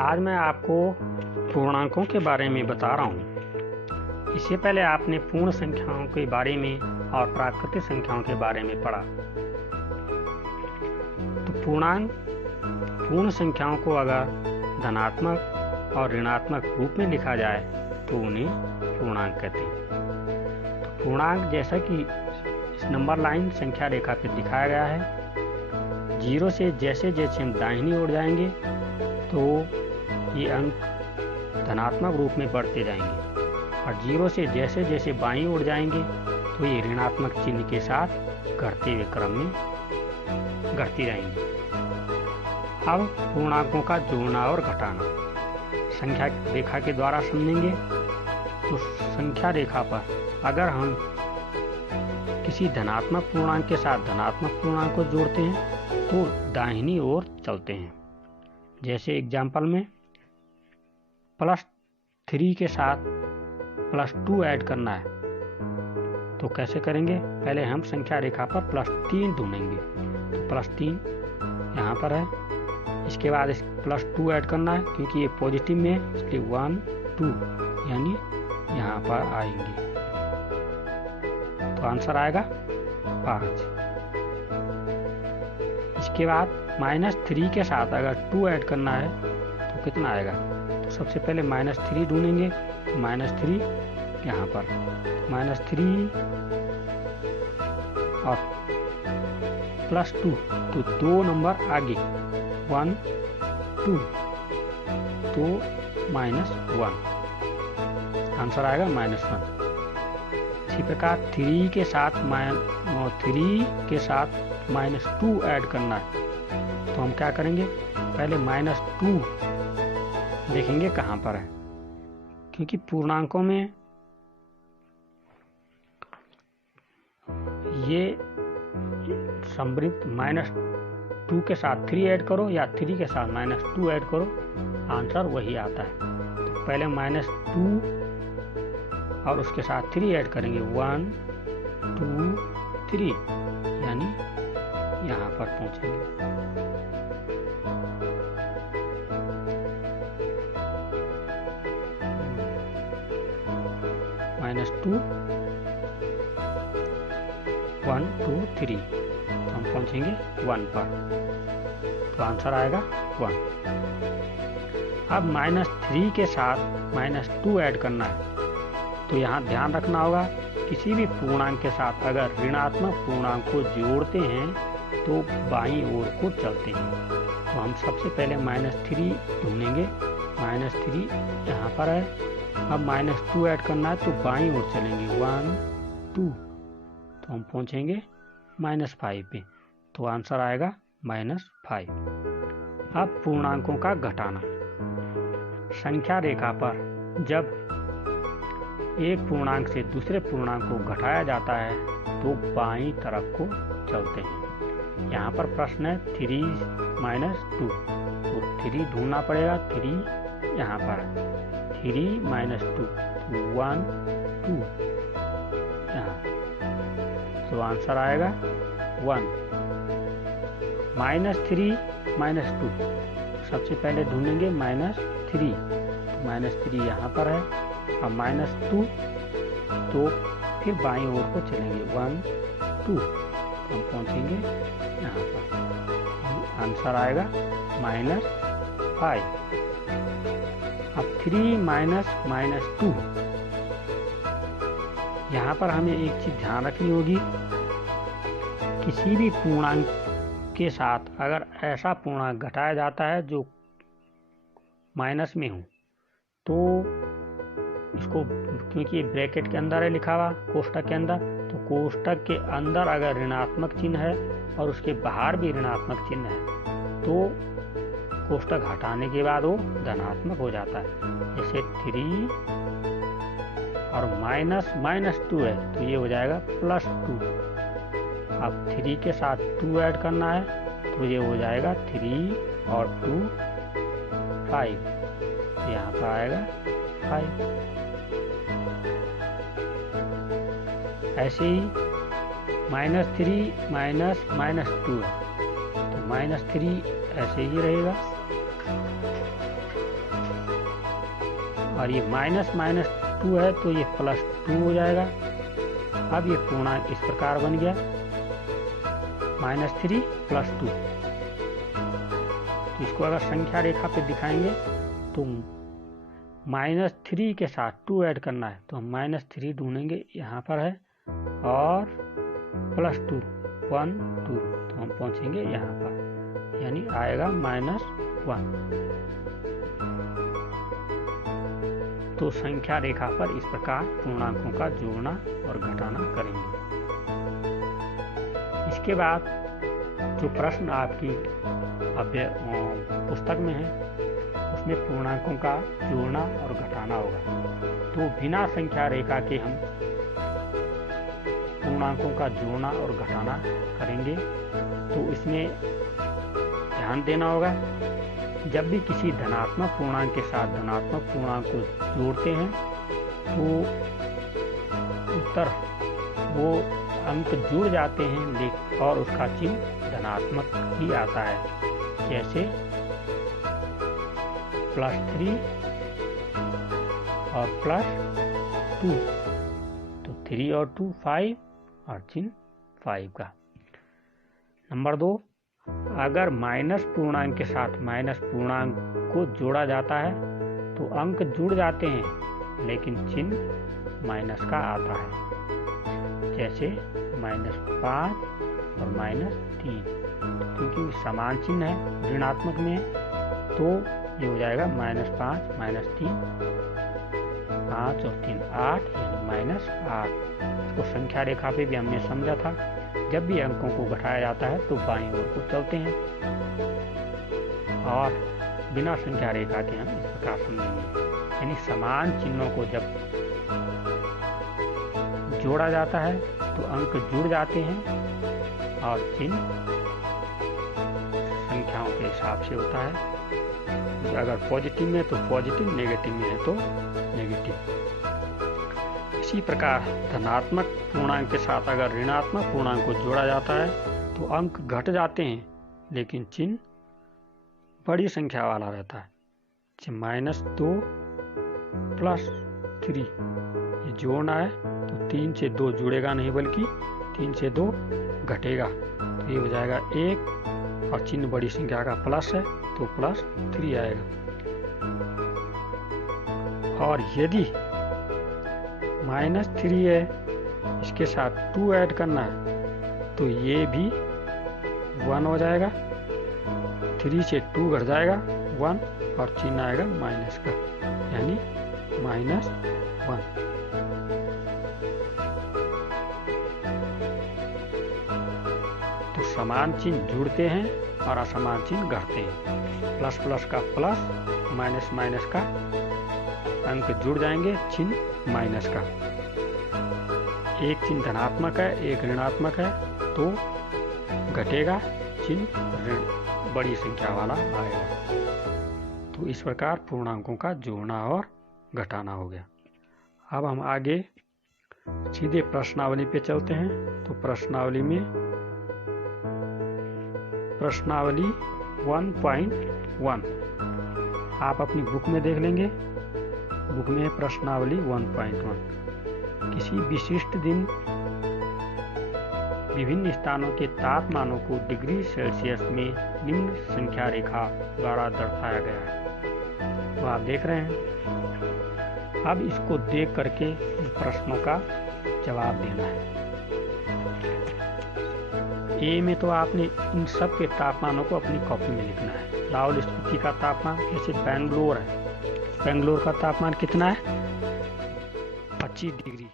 आज मैं आपको पूर्णांकों के बारे में बता रहा हूँ। इससे पहले आपने पूर्ण संख्याओं के बारे में और प्राकृतिक संख्याओं के बारे में पढ़ा। तो पूर्ण संख्याओं को अगर धनात्मक और ऋणात्मक रूप में लिखा जाए तो उन्हें पूर्णांक कहते हैं। तो पूर्णांक जैसा कि इस नंबर लाइन संख्या रेखा पर दिखाया गया है, 0 से जैसे जैसे हम दाहिनी ओर जाएंगे तो ये अंक धनात्मक रूप में बढ़ते जाएंगे, और 0 से जैसे जैसे बाईं ओर जाएंगे तो ये ऋणात्मक चिन्ह के साथ घटते हुए क्रम में घटती रहेंगी। अब पूर्णांकों का जोड़ना और घटाना संख्या रेखा के द्वारा समझेंगे। तो संख्या रेखा पर अगर हम किसी धनात्मक पूर्णांक के साथ धनात्मक पूर्णांक को जोड़ते हैं तो दाहिनी ओर चलते हैं। जैसे एग्जाम्पल में +3 के साथ +2 ऐड करना है तो कैसे करेंगे? पहले हम संख्या रेखा पर +3 ढूंढेंगे। तो +3 यहाँ पर है, इसके बाद इस +2 ऐड करना है क्योंकि ये पॉजिटिव में है, इसलिए 1 2 यानी यहाँ पर आएंगे तो आंसर आएगा 5। इसके बाद -3 के साथ अगर 2 ऐड करना है तो कितना आएगा? तो सबसे पहले -3 ढूंढेंगे। -3 यहाँ पर, -3 और +2 तो 2 नंबर आगे 1 2 तो -1 आंसर आएगा -1। इसी प्रकार 3 के साथ -2 ऐड करना है तो हम क्या करेंगे? पहले -2 देखेंगे कहाँ पर है, क्योंकि पूर्णांकों में ये समृद्ध -2 के साथ 3 ऐड करो या 3 के साथ -2 ऐड करो, आंसर वही आता है। तो पहले -2 और उसके साथ 3 ऐड करेंगे, 1 2 3 यानी यहाँ पर पहुंचेंगे। -2 1 2 3 तो हम पहुंचेंगे 1 पर, तो आंसर आएगा 1। अब -3 के साथ -2 ऐड करना है तो यहाँ ध्यान रखना होगा, किसी भी पूर्णांक के साथ अगर ऋणात्मक पूर्णांक को जोड़ते हैं तो बाईं ओर को चलते हैं। तो हम सबसे पहले -3 ढूंढेंगे। -3 यहाँ पर है, अब -2 ऐड करना है तो बाईं ओर चलेंगे, 1 2 तो हम पहुंचेंगे -5 पे, तो आंसर आएगा -5। अब पूर्णांकों का घटाना। संख्या रेखा पर जब एक पूर्णांक से दूसरे पूर्णांक को घटाया जाता है तो बाईं तरफ को चलते हैं। यहाँ पर प्रश्न है 3 - 2 तो 3 ढूंढना पड़ेगा। 3 यहाँ पर है, 3 - 2 1 2 यहाँ, तो आंसर आएगा 1। -3 - 2 सबसे पहले ढूंढेंगे -3 तो -3 यहाँ पर है, अब -2 तो फिर बाईं ओर को चलेंगे, 1 2 तो हम पहुंचेंगे यहाँ पर, आंसर आएगा -5। अब 3 - -2 यहाँ पर हमें एक चीज ध्यान रखनी होगी, किसी भी पूर्णांक के साथ अगर ऐसा पूर्णांक घटाया जाता है जो माइनस में हो तो इसको, क्योंकि ब्रैकेट के अंदर है लिखा हुआ कोष्ठक के अंदर, तो कोष्ठक के अंदर अगर ऋणात्मक चिन्ह है और उसके बाहर भी ऋणात्मक चिन्ह है तो कोष्ठक हटाने के बाद वो धनात्मक हो जाता है। जैसे 3 और -2 है तो ये हो जाएगा +2। अब 3 के साथ 2 ऐड करना है तो ये हो जाएगा 3 और 2 5, यहाँ पर आएगा 5। ऐसे ही -3 -2 है तो -3 ऐसे ही रहेगा, और ये माइनस माइनस 2 है तो ये +2 हो जाएगा। अब ये पूर्णांक इस प्रकार बन गया -3 + 2। तो इसको अगर संख्या रेखा पे दिखाएंगे तो -3 के साथ 2 ऐड करना है, तो हम -3 ढूंढेंगे, यहाँ पर है, और +2 1 2, तो हम पहुंचेंगे यहाँ पर, यानी आएगा -1। तो संख्या रेखा पर इस प्रकार पूर्णांकों का जोड़ना और घटाना करेंगे। इसके बाद जो प्रश्न आपकी पुस्तक में है उसमें पूर्णांकों का जोड़ना और घटाना होगा। तो बिना संख्या रेखा के हम पूर्णांकों का जोड़ना और घटाना करेंगे। तो इसमें ध्यान देना होगा, जब भी किसी धनात्मक पूर्णांक के साथ धनात्मक पूर्णांक को जोड़ते हैं तो उत्तर वो अंक जुड़ जाते हैं और उसका चिन्ह धनात्मक ही आता है। जैसे +3 और +2, तो 3 और 2 5 और चिन्ह 5 का। नंबर 2, अगर माइनस पूर्णांक के साथ माइनस पूर्णांक को जोड़ा जाता है तो अंक जुड़ जाते हैं लेकिन चिन्ह माइनस का आता है। जैसे -5 और -3, क्योंकि समान चिन्ह है, ऋणात्मक में है, तो ये हो जाएगा -5 -3, 5 और 3 8, यानी -8। इसको संख्या रेखा पे भी हमने समझा था, जब भी अंकों को घटाया जाता है तो बाईं ओर को चलते हैं, और बिना संख्या रेखा के हम इस प्रकार समझेंगे। यानी समान चिन्हों को जब जोड़ा जाता है तो अंक जुड़ जाते हैं और चिन्ह संख्याओं के हिसाब से होता है। अगर पॉजिटिव में तो पॉजिटिव, नेगेटिव में है तो नेगेटिव। इसी प्रकार धनात्मक पूर्णांक के साथ अगर ऋणात्मक पूर्णांक को जोड़ा जाता है तो अंक घट जाते हैं लेकिन चिन्ह बड़ी संख्या वाला रहता है। -2 + 3, ये जोड़ना है तो 3 से 2 जुड़ेगा नहीं बल्कि 3 से 2 घटेगा, तो ये हो जाएगा 1, और चिन्ह बड़ी संख्या का प्लस है तो +3 आएगा। और यदि -3 है, इसके साथ 2 ऐड करना है तो ये भी 1 हो जाएगा, 3 से 2 घट जाएगा 1, और चिन्ह आएगा माइनस का, यानी -1। तो समान चिन्ह जुड़ते हैं और असमान चिन्ह घटते हैं। प्लस प्लस का प्लस, माइनस माइनस का अंक जुड़ जाएंगे, चिन्ह माइनस का। एक चिन्ह धनात्मक है, एक ऋणात्मक है, तो घटेगा, चिन्ह बड़ी संख्या वाला आएगा। तो इस प्रकार पूर्णांकों का जोड़ना और घटाना हो गया। अब हम आगे सीधे प्रश्नावली पे चलते हैं। तो प्रश्नावली में प्रश्नावली 1.1 आप अपनी बुक में देख लेंगे। बुक में प्रश्नावली 1.1, किसी विशिष्ट दिन विभिन्न स्थानों के तापमानों को डिग्री सेल्सियस में निम्न संख्या रेखा द्वारा दर्शाया गया है। तो आप देख रहे हैं। अब इसको देख करके इन प्रश्नों का जवाब देना है। ए में तो आपने इन सब के तापमानों को अपनी कॉपी में लिखना है। लाहौल स्पीति का तापमान, जैसे बेंगलोर है, बेंगलोर का तापमान कितना है? 25 डिग्री।